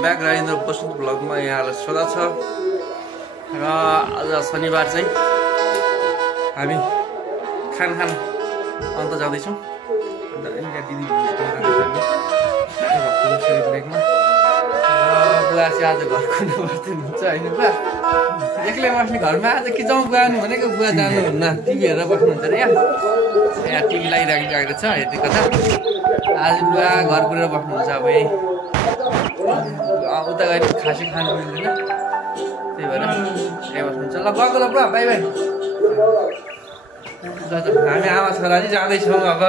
Welcome back Rajendra बसन्त ब्लगमा यहाँलाई स्वागत छ। र आज शनिबार चाहिँ हामी खान अन्त जाँदैछौँ। अन्त यहाँनिर दिदी बुवा चाहिँ आज घरको नबस्नु हुन्छ होइन बुवा एक्लै बस्ने घरमा आज के जाउँ बुवा भनेको बुवा जानुहुन्न टिभी हेरेर बस्नुहुन्छ अरे यहाँ टिभी लगाइराखेको छ हेर्दै कता आज बुवा घर पुरेर बस्नुहुन्छ। अब उता गएर खासै खानु मिल्दैन त्यही भएर यहीँ बस्नुहुन्छ। ल गएको ल बुवा बाई बाई। हामी आमा छोरा चाहिँ जाँदैछौँ। अब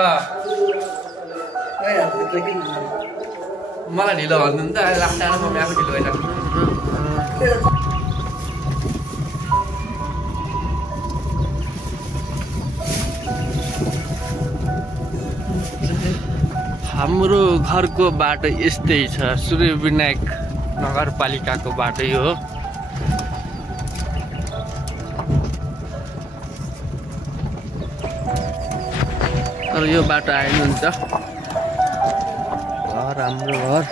मलाई ढिलो भन्नु नि त लास्ट टाइम मम्मी आफू ढिलो भइरहेको हाम्रो घरको बाटो यस्तै छ। सूर्य विनायक नगरपालिकाको बाटो यो हो। तर यो बाटो आइनुहुन्छ घर हाम्रो घर।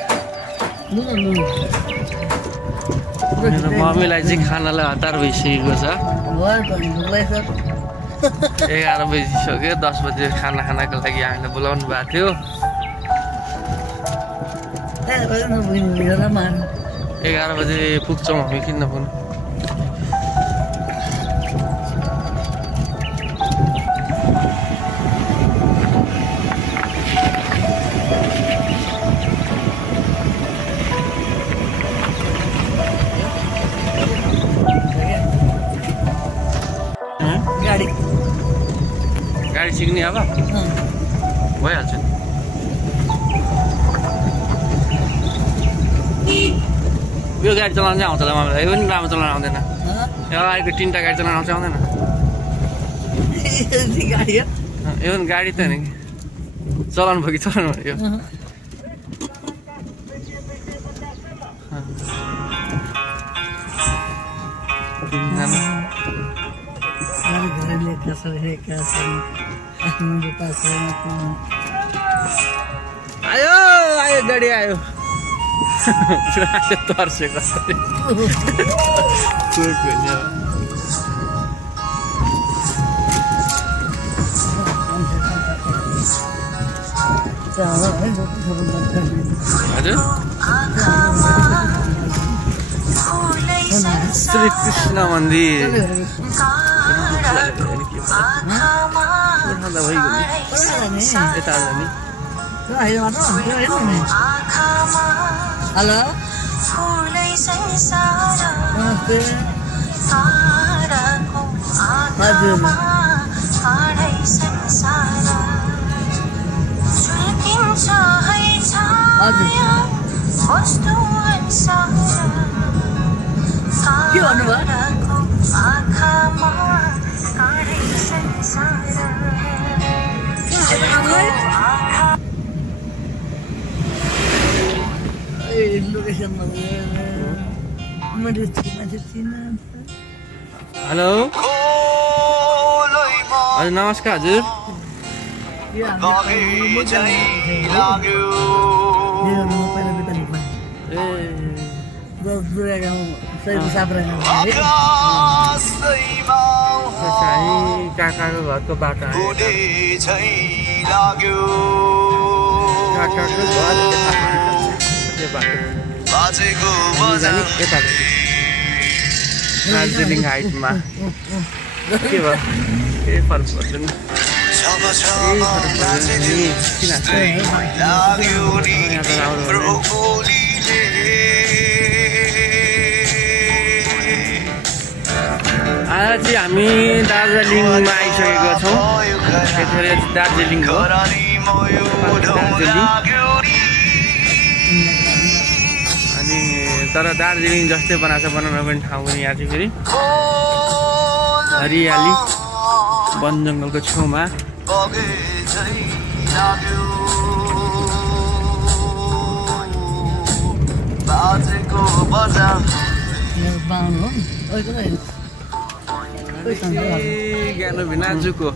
मेरो मम्मीलाई चाहिँ खानालाई हतार भइसकेको छ। 11 बजिसक्यो। 10 बजे खाना खानको लागि हामीलाई बोलाउनु भएको थियो। 11 बजे पुग्छौँ हामी किन नपुग्नु। गाडी सिक्ने अब भइहाल्छ। यो गाडी चलाउनु चाहिँ आउँछ होला मलाई। यो पनि राम्रो चलाउनु आउँदैन। यो अगाडिको 3टा गाडी चलाउनु आउँछ आउँदैन? यो पनि गाडी त होइन कि चलाउनु भयो कि चलाउनु भयो। आयो आयो गाडी आयो तर्सेको हजुर श्री कृष्ण मन्दिर हेलो के भन्नुभयो? हेलो हजुर नमस्कार हजुर। काकाको घरको बाटो काकाको घर दार्जिलिङ हाइटमा के भयो केही फरक पर्दैन। आज चाहिँ हामी दार्जिलिङमा आइसकेको छौँ। यतिखेर दार्जिलिङ हो अनि तर दार्जिलिङ जस्तै बनाएको छ बनाउन पनि ठाउँ पनि यहाँ चाहिँ फेरि हरियाली वन जङ्गलको छेउमा। ज्ञानो भिनाजुको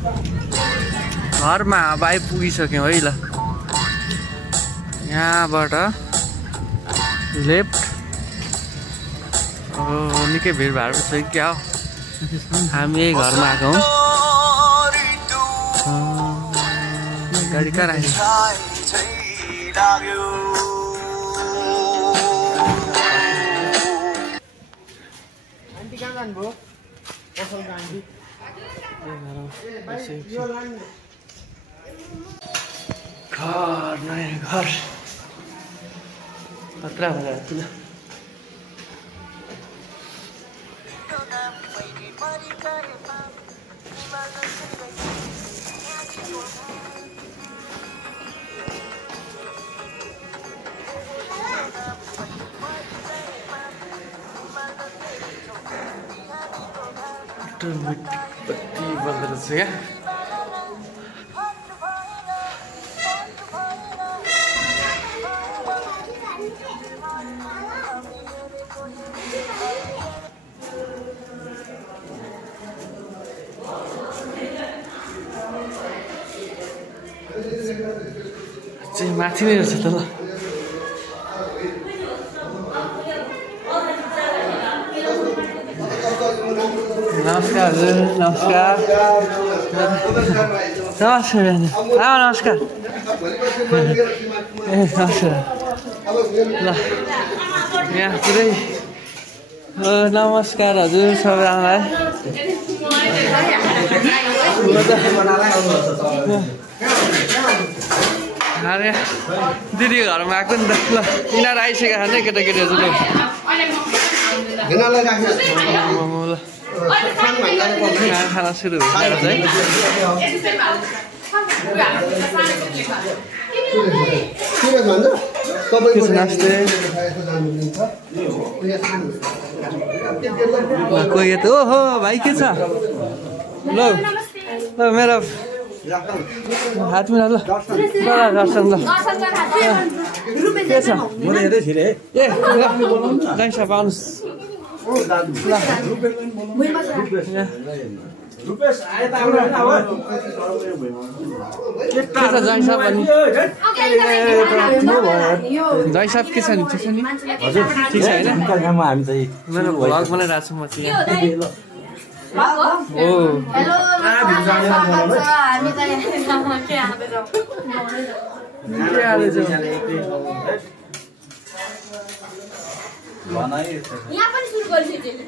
घरमा अब आइपुगिसक्यौँ है। ल यहाँबाट लेफ्ट निकै भिडभाड छ क्या हो हामी यही घरमा आएको हौँ गाडी कहाँ राख्यो आन्टी कहाँ जानुभयो पसलको आन्टी घर नयाँ घर खतरा भएर किन बत्ती बन्द रहेछ क्या चाहिँ माथि नै रहेछ त ल नमस्कार हजुर नमस्कार नमस्कार नमस्कार ए नमस्कार ल यहाँ पुरै नमस्कार हजुर सबैजनालाई अरे दिदी घरमा आएको नि त ल यिनीहरू आइसकेका छन् है केटाकेटीहरू ल खाना सुरु भइरहेको छ है कोही त ओहो भाइ के छ ल ल मेरो हात मिला ल दर्शन ल के छ ए जाइसा पाउनुहोस् जयसाब के छ नि ठिक छ नि हजुर ठिक छ होइन मेरो भ्लग बनाइरहेको छु म चाहिँ यहाँ पनि सुरु गरिसकेको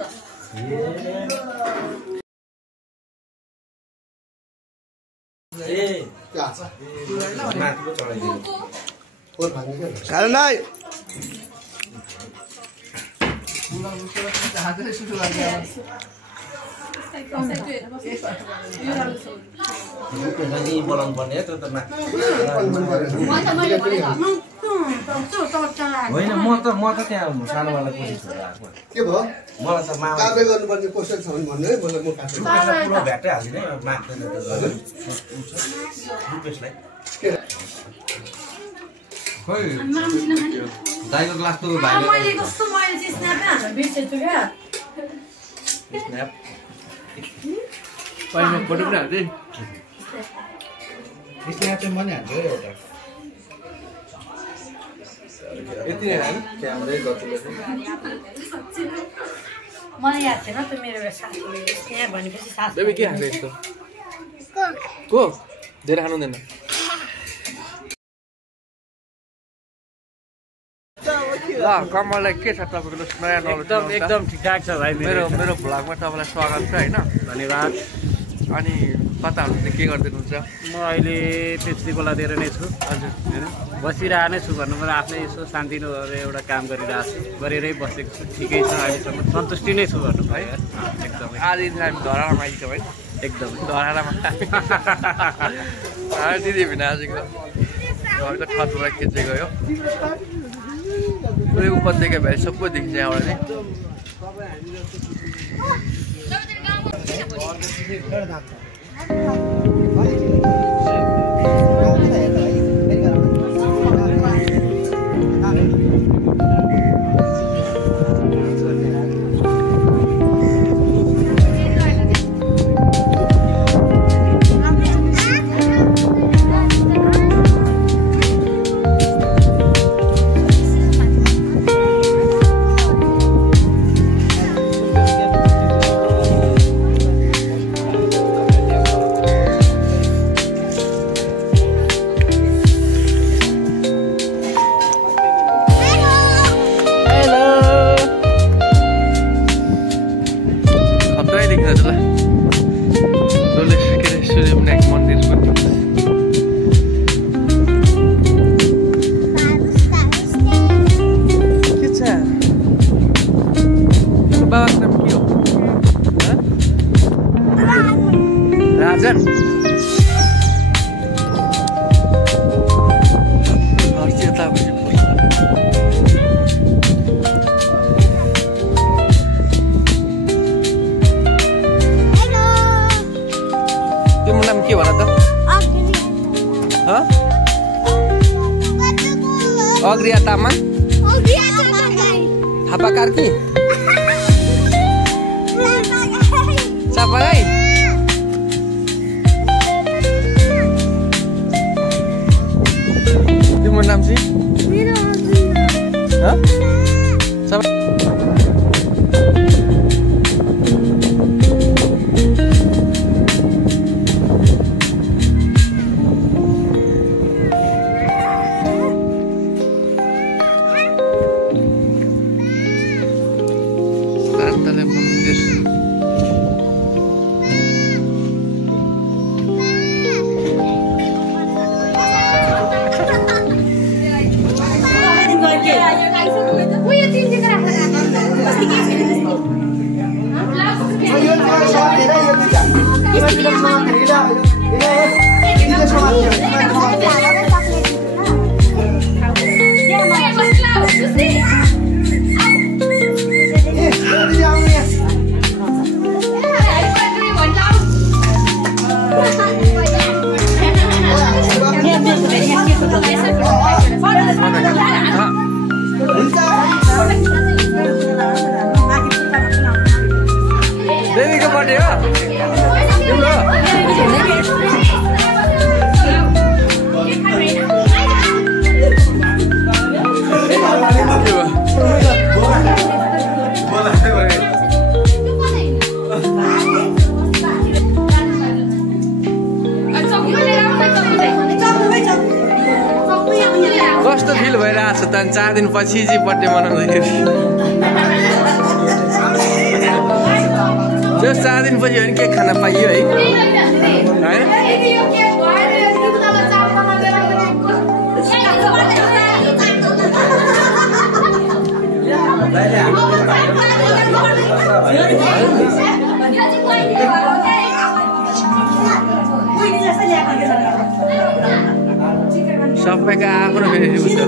होइन म त त्यहाँ सानोवाला कोसिस गरेको के भयो मलाई त काबे गर्नुपर्ने कोसिस छ भने भन्नु है मलाई म काट्छु पुरो भ्याटै हाल्दिन माग्दैन त रुपेशलाई खै दाइको ग्लास त भाइ मैले कस्तो मैले चाहिँ स्न्याप हाल्न बिर्सेछु क्या स्न्याप पहिला फोटो पनि हाल्दै स्न्याप चाहिँ मैले हाल्छु एउटा यति नै हाल क्यामेरै गर्छु मलाई याद थिएन त मेरो साथीले स्न्याप भनेपछि साथी बेबी के हाल्दै यस्तो को धेरै खानु हुँदैन ल कमललाई के छ तपाईँको नयाँ नलेज एकदम ठिकठाक छ भाइ मेरो भ्लगमा तपाईँलाई स्वागत छ होइन धन्यवाद अनि कता हुनुहुन्छ के गर्दै हुनुहुन्छ म अहिले पेप्सी कोला दिएर नै छु हजुर बसिरहेको नै छु भन्नु मलाई आफ्नै यसो शान्तिनो एउटा काम गरिरहेको छु गरेरै बसेको छु ठिकै छ अहिलेसम्म सन्तुष्टि नै छु भन्नु है एकदमै आज हामी धरामा आइसक्यौँ है एकदमै धरामा दिदी भिन आजको त खतरा खिच्दै गयो पुरै उपत्यका भए सबै देखिन्छ यहाँबाट नै बाबाको नाम के हो राजन तिम्रो नाम के भन त अग्रिया तामाङ थापा कार्की चापागाई तिम्रो नाम चाहिँ देवीको बर्थडे हो तिम्रो कस्तो फिल भइरहेको छ त 4 दिनपछि चाहिँ बर्थडे मनाउँदाखेरि जो 4 दिनपछि भने के खाना पाइयो है सबैको आफ्नो फेरि हुन्छ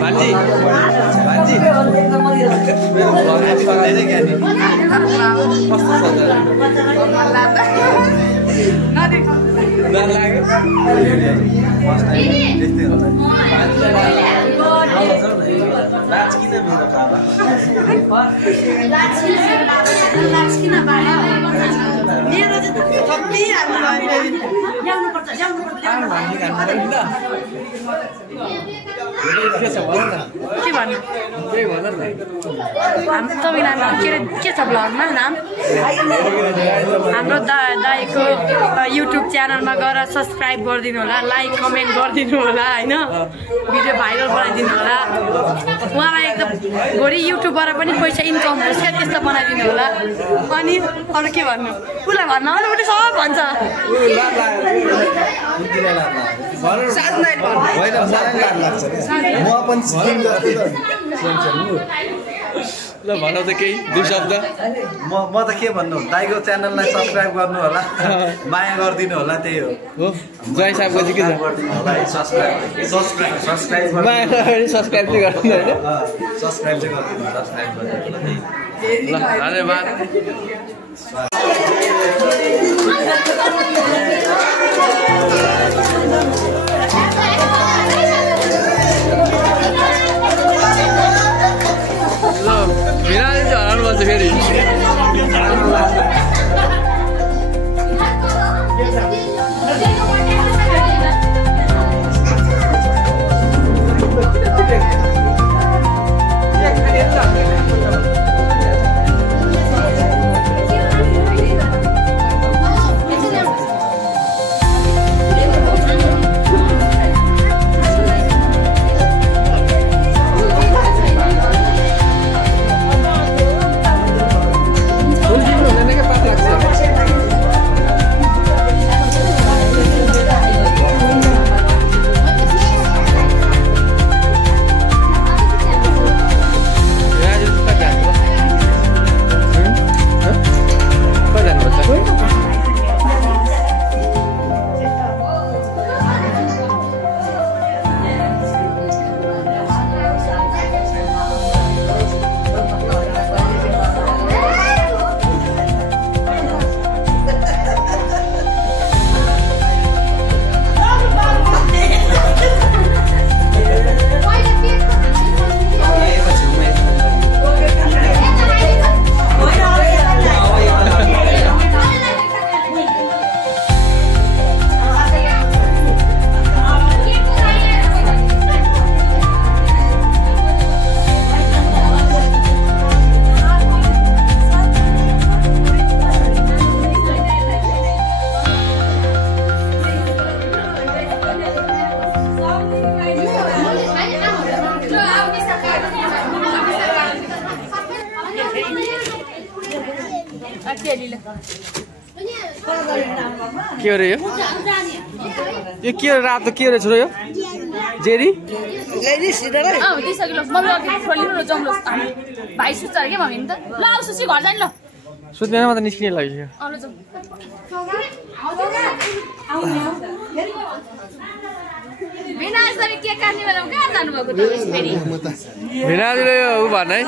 भान्जी भान्जी मेरो भ्लग धेरै ज्ञानी कस्तो छ के छ ब्लगमा नाम हाम्रो दाइको युट्युब च्यानलमा गएर सब्सक्राइब गरिदिनु होला लाइक कमेन्ट गरिदिनु होला होइन भिडियो भाइरल बनाइदिनु होला उहाँलाई एकदम भोलि युट्युबबाट पनि पैसा इन्कम होस् क्या त्यस्तो बनाइदिनु होला अनि अरू के भन्नु उसलाई भन्न अरू पनि सब भन्छ ल भन त केही 2 शब्द म त के भन्नु दाइको च्यानललाई सब्स्क्राइब गर्नु होला माया गरिदिनु होला त्यही हो जय साहबको चाहिँ के छ सब्स्क्राइब माया गरी सब्स्क्राइब चाहिँ गर्नु हैन सब्स्क्राइब चाहिँ गरिदिनु सब्स्क्राइब गर्नु ल धन्यवाद बिरामी चाहिँ हराउनु पर्छ फेरि केलीले के हो रे यो के हो रातो के हो रे छोरो यो जेरी दिइसक्यो म खोलिनु जम्लो भाइ सुत्छ अरे के मम्मी नि त ल आउ सुसी घर जाने ल सुत्दैन म त निस्किने लाग्यो आउनु जाऊ बिना यसरी के काट्ने बेलामा कहाँ जानुभएको तपाईँ फेरि भिना दिले यो उ भन है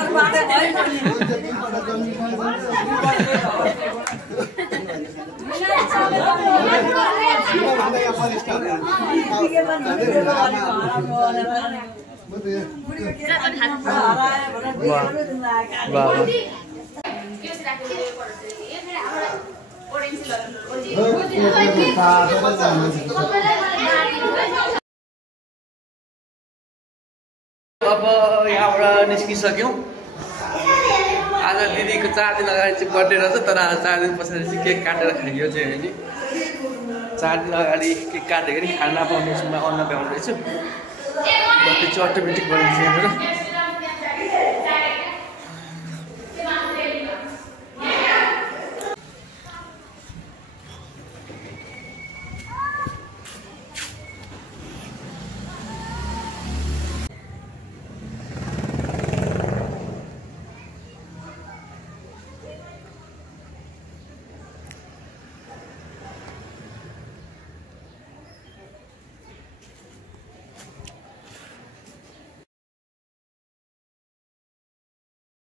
अब यहाँबाट निस्किसक्यौँ आज दिदीको 4 दिन अगाडि चाहिँ बर्थडे रहेछ तर आज 4 दिन पछाडि चाहिँ केक काटेर खाइयो चाहिँ होइन नि 4 दिन अगाडि केक काटेको नि खाना पाउने अन्न पाउने रहेछु त्यो चाहिँ अटोमेटिक बनिन्छ